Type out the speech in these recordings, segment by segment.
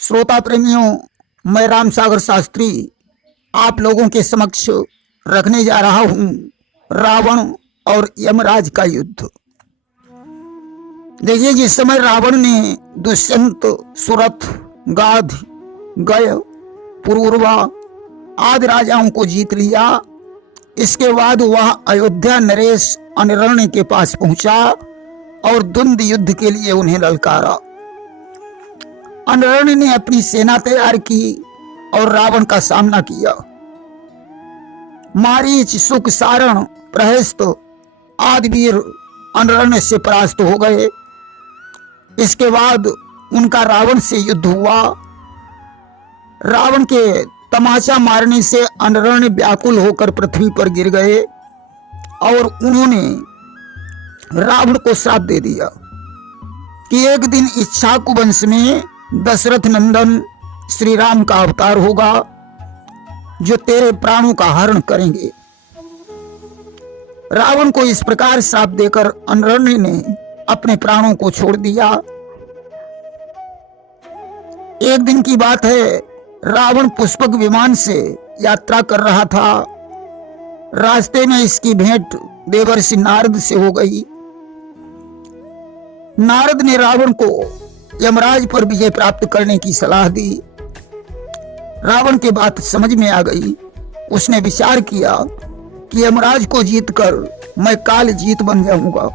श्रोता प्रेमियों, मैं राम सागर शास्त्री आप लोगों के समक्ष रखने जा रहा हूं रावण और यमराज का युद्ध। देखिए, जिस समय रावण ने दुष्यंत, सुरथ, गाध, गय, पुरूरवा आदि राजाओं को जीत लिया, इसके बाद वह अयोध्या नरेश अनरण्य के पास पहुंचा और द्वंद्व युद्ध के लिए उन्हें ललकारा। अनरण्य ने अपनी सेना तैयार की और रावण का सामना किया। मारीच, सुक, सारण, प्रहस्त आदि वीर अनरण्य से परास्त हो गए। इसके बाद उनका रावण से युद्ध हुआ। रावण के तमाचा मारने से अनरण्य व्याकुल होकर पृथ्वी पर गिर गए और उन्होंने रावण को श्राप दे दिया कि एक दिन इक्ष्वाकु वंश में दशरथ नंदन श्री राम का अवतार होगा जो तेरे प्राणों का हरण करेंगे। रावण को इस प्रकार श्राप देकर अनरण्य ने अपने प्राणों को छोड़ दिया। एक दिन की बात है, रावण पुष्पक विमान से यात्रा कर रहा था। रास्ते में इसकी भेंट देवर्षि नारद से हो गई। नारद ने रावण को यमराज पर विजय प्राप्त करने की सलाह दी। रावण की बात समझ में आ गई। उसने विचार किया कि यमराज को जीतकर मैं काल जीत बन जाऊंगा।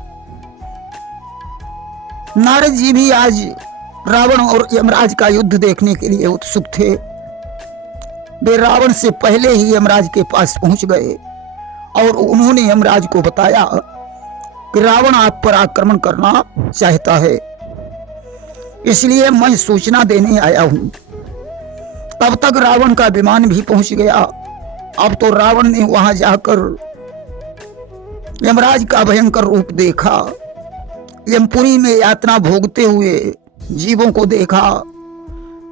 नारद जी भी आज रावण और यमराज का युद्ध देखने के लिए उत्सुक थे। वे रावण से पहले ही यमराज के पास पहुंच गए और उन्होंने यमराज को बताया कि रावण आप पर आक्रमण करना चाहता है, इसलिए मैं सूचना देने आया हूं। तब तक रावण का विमान भी पहुंच गया। अब तो रावण ने वहां जाकर यमराज का भयंकर रूप देखा। यमपुरी में यातना भोगते हुए जीवों को देखा,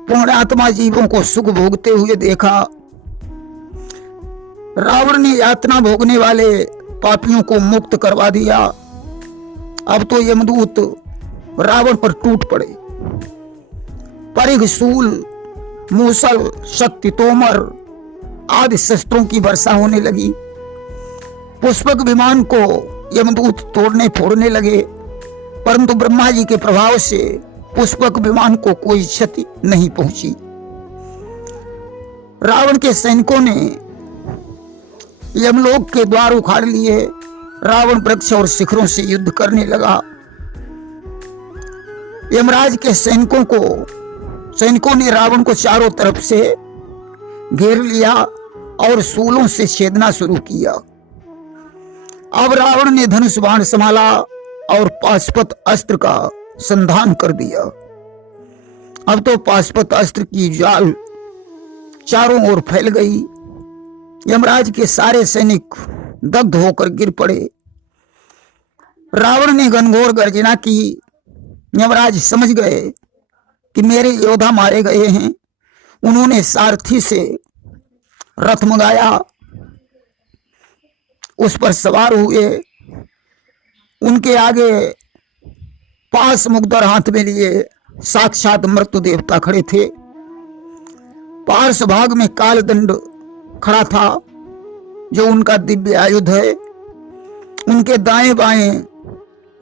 पुण्यात्मा जीवों को सुख भोगते हुए देखा। रावण ने यातना भोगने वाले पापियों को मुक्त करवा दिया। अब तो यमदूत रावण पर टूट पड़े। परिघ, शूल, मूसल, शक्ति तोमर आदि शस्त्रों की वर्षा होने लगी। पुष्पक विमान को यमदूत तोड़ने फोड़ने लगे, परंतु ब्रह्मा जी के प्रभाव से पुष्पक विमान को कोई क्षति नहीं पहुंची। रावण के सैनिकों ने यमलोक के द्वार उखाड़ लिए। रावण वृक्ष और शिखरों से युद्ध करने लगा। यमराज के सैनिकों ने रावण को चारों तरफ से घेर लिया और शूलों से छेदना शुरू किया। अब रावण ने धनुष बाण संभाला और पाशुपत अस्त्र का संधान कर दिया। अब तो पाशुपत अस्त्र की ज्वाल चारों ओर फैल गई। यमराज के सारे सैनिक दग्ध होकर गिर पड़े। रावण ने घनघोर गर्जना की। यमराज समझ गए कि मेरे योद्धा मारे गए हैं। उन्होंने सारथी से रथ मंगाया, उस पर सवार हुए। उनके आगे पास मुग्दर हाथ में लिए साक्षात मृत्यु देवता खड़े थे। पार्श्व भाग में कालदंड खड़ा था जो उनका दिव्य आयुध है। उनके दाएं बाएं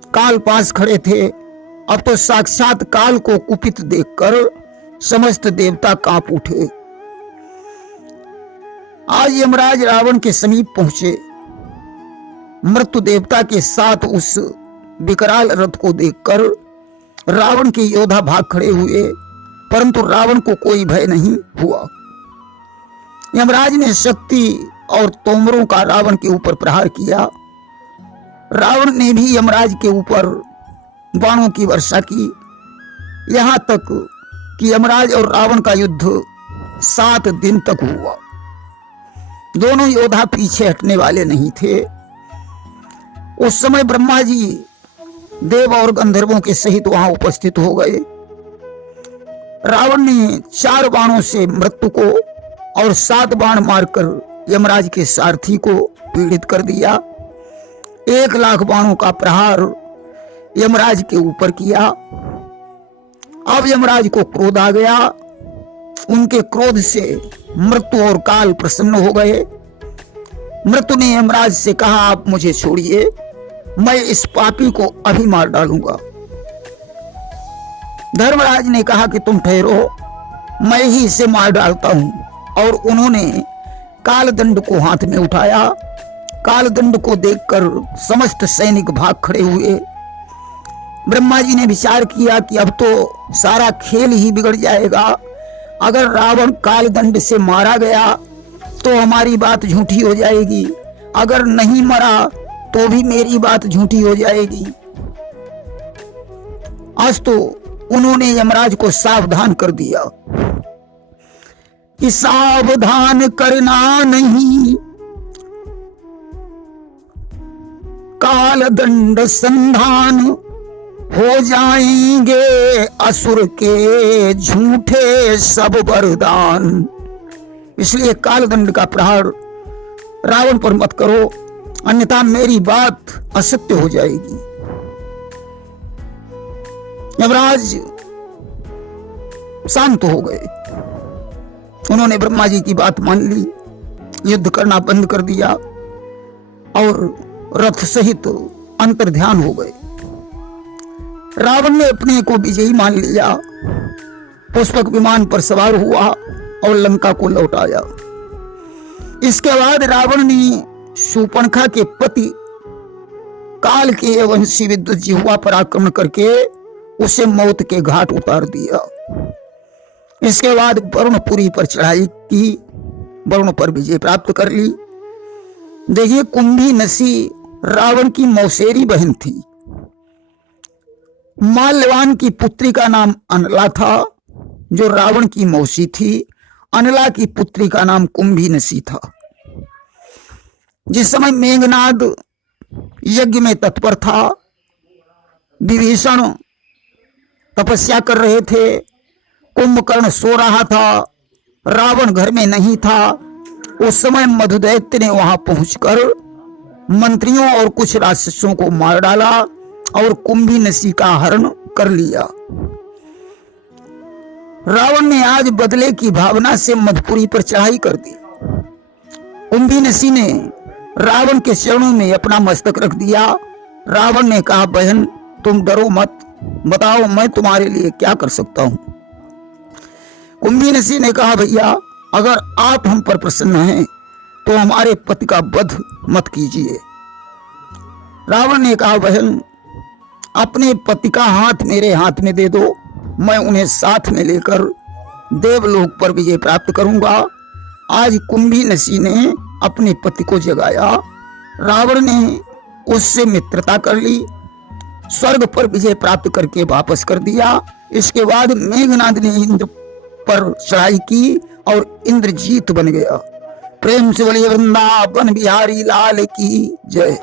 काल पास खड़े थे। अब तो साक्षात काल को कुपित देखकर समस्त देवता कांप उठे। आज यमराज रावण के समीप पहुंचे। मृत्यु देवता के साथ उस विकराल रथ को देखकर रावण के योद्धा भाग खड़े हुए, परंतु रावण को कोई भय नहीं हुआ। यमराज ने शक्ति और तोमरों का रावण के ऊपर प्रहार किया। रावण ने भी यमराज के ऊपर बाणों की वर्षा की, यहां तक कि यमराज और रावण का युद्ध 7 दिन तक हुआ। दोनों योद्धा पीछे हटने वाले नहीं थे। उस समय ब्रह्मा जी देव और गंधर्वों के सहित वहां उपस्थित हो गए। रावण ने 4 बाणों से मृत्यु को और 7 बाण मारकर यमराज के सारथी को पीड़ित कर दिया। 1,00,000 बाणों का प्रहार यमराज के ऊपर किया। अब यमराज को क्रोध आ गया उनके क्रोध से मृत्यु और काल प्रसन्न हो गए। मृत्यु ने यमराज से कहा, आप मुझे छोड़िए, मैं इस पापी को अभी मार डालूंगा। धर्मराज ने कहा कि तुम ठहरो, मैं ही इसे मार डालता हूं। और उन्होंने कालदंड को हाथ में उठाया। कालदंड को देखकर समस्त सैनिक भाग खड़े हुए। ब्रह्मा जी ने विचार किया कि अब तो सारा खेल ही बिगड़ जाएगा। अगर रावण कालदंड से मारा गया तो हमारी बात झूठी हो जाएगी, अगर नहीं मरा तो भी मेरी बात झूठी हो जाएगी। आज तो उन्होंने यमराज को सावधान कर दिया कि सावधान करना नहीं, कालदंड संधान हो जाएंगे असुर के झूठे सब वरदान। इसलिए कालदंड का प्रहार रावण पर मत करो, अन्यथा मेरी बात असत्य हो जाएगी। यमराज शांत हो गए। उन्होंने ब्रह्मा जी की बात मान ली, युद्ध करना बंद कर दिया और रथ सहित अंतर्ध्यान हो गए। रावण ने अपने को विजयी मान लिया, पुष्पक विमान पर सवार हुआ और लंका को लौट आया। इसके बाद रावण ने शूर्पणखा के पति काल के वंशी विद्युत जिह्वा पर आक्रमण करके उसे मौत के घाट उतार दिया। इसके बाद वरुणपुरी पर चढ़ाई की, वरुण पर विजय प्राप्त कर ली। देखिए, कुंभी नसी रावण की मौसेरी बहन थी। माल्यवान की पुत्री का नाम अनला था, जो रावण की मौसी थी। अनला की पुत्री का नाम कुंभी नसी था। जिस समय मेघनाद यज्ञ में तत्पर था, विभीषण तपस्या कर रहे थे, कुंभकर्ण सो रहा था, रावण घर में नहीं था, उस समय मधुदैत्य ने वहां पहुंचकर मंत्रियों और कुछ राक्षसों को मार डाला और कुंभी नसी का हरण कर लिया। रावण ने आज बदले की भावना से मधुपुरी पर चढ़ाई कर दी। कुंभी नसी ने रावण के चरणों में अपना मस्तक रख दिया। रावण ने कहा, बहन तुम डरो मत, बताओ मैं तुम्हारे लिए क्या कर सकता हूं। कुंभी नसी ने कहा, भैया अगर आप हम पर प्रसन्न हैं तो हमारे पति का वध मत कीजिए। रावण ने कहा, बहन अपने पति का हाथ मेरे हाथ में दे दो, मैं उन्हें साथ में लेकर देवलोक पर विजय प्राप्त करूंगा। आज कुंभी नसी ने अपने पति को जगाया। रावण ने उससे मित्रता कर ली, स्वर्ग पर विजय प्राप्त करके वापस कर दिया। इसके बाद मेघनाद ने इंद्र पर चढ़ाई की और इंद्रजीत बन गया। प्रेम से बोलिए वृंदावन बिहारी लाल की जय।